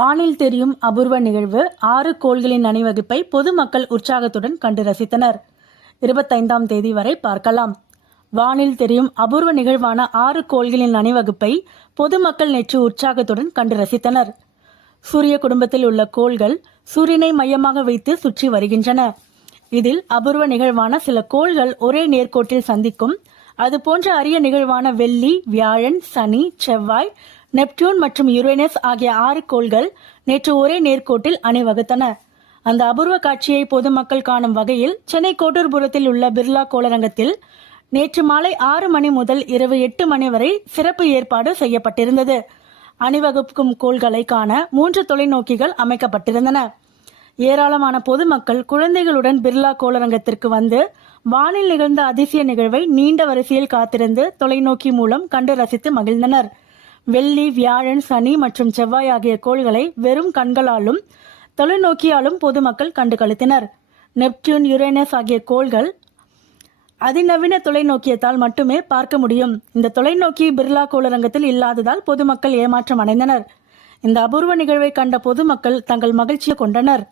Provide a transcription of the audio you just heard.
வானில் தெரியும் அபூர்வ நிகழ்வு 6 கோள்களின் அணிவகுப்பை பொதுமக்கள் உற்சாகத்துடன் கண்டு ரசித்தனர். 25ஆம் தேதி வரை பார்க்கலாம். வானில் தெரியும் அபூர்வ நிகழ்வான 6 கோள்களின் அணிவகுப்பை பொதுமக்கள் நேற்று உற்சாகத்துடன் கண்டு ரசித்தனர். சூரிய குடும்பத்தில் உள்ள கோள்கள் சூரியனை மையமாக வைத்து சுற்றி வருகின்றன. இதில் அபூர்வ நிகழ்வான சில கோள்கள் ஒரே நேர்கோட்டில் சந்திக்கும். அதுபோன்ற அரிய நிகழ்வான வெள்ளி, வியாழன், சனி, செவ்வாய், நெப்டியூன் மற்றும் யுரேனஸ் ஆகிய 6 கோள்கள் நேற்று ஒரே நேர்கோட்டில் அணிவகுத்தன. அந்த அபூர்வ காட்சியை பொதுமக்கள் காணும் வகையில் சென்னை கோட்டூர்புரத்தில் உள்ள பிர்லா கோளரங்கத்தில் நேற்று மாலை 6 மணி முதல் இரவு 8 மணி வரை சிறப்பு ஏற்பாடு செய்யப்பட்டிருந்தது. அணிவகுக்கும் கோள்களை காண 3 தொலைநோக்கிகள் அமைக்கப்பட்டிருந்தன. ஏராளமான பொதுமக்கள் குழந்தைகளுடன் பிர்லா கோளரங்கத்திற்கு வந்து வானில் நிகழ்ந்த அதிசய நிகழ்வை நீண்ட வரிசையில் காத்திருந்து தொலைநோக்கி மூலம் கண்டு ரசித்து மகிழ்ந்தனர். வெள்ளி, வியாழன், சனி மற்றும் செவ்வாய் ஆகிய கோள்களை வெறும் கண்களாலும் தொலைநோக்கியாலும் பொதுமக்கள் கண்டு களித்தனர். நெப்டியூன், யுரேனஸ் ஆகிய கோள்கள் அதிநவீன தொலைநோக்கியத்தால் மட்டுமே பார்க்க முடியும். இந்த தொலைநோக்கி பிர்லா கோளரங்கத்தில் இல்லாததால் பொதுமக்கள் ஏமாற்றம் அடைந்தனர். இந்த அபூர்வ நிகழ்வை கண்ட பொதுமக்கள் தங்கள் மகிழ்ச்சியை கொண்டனர்.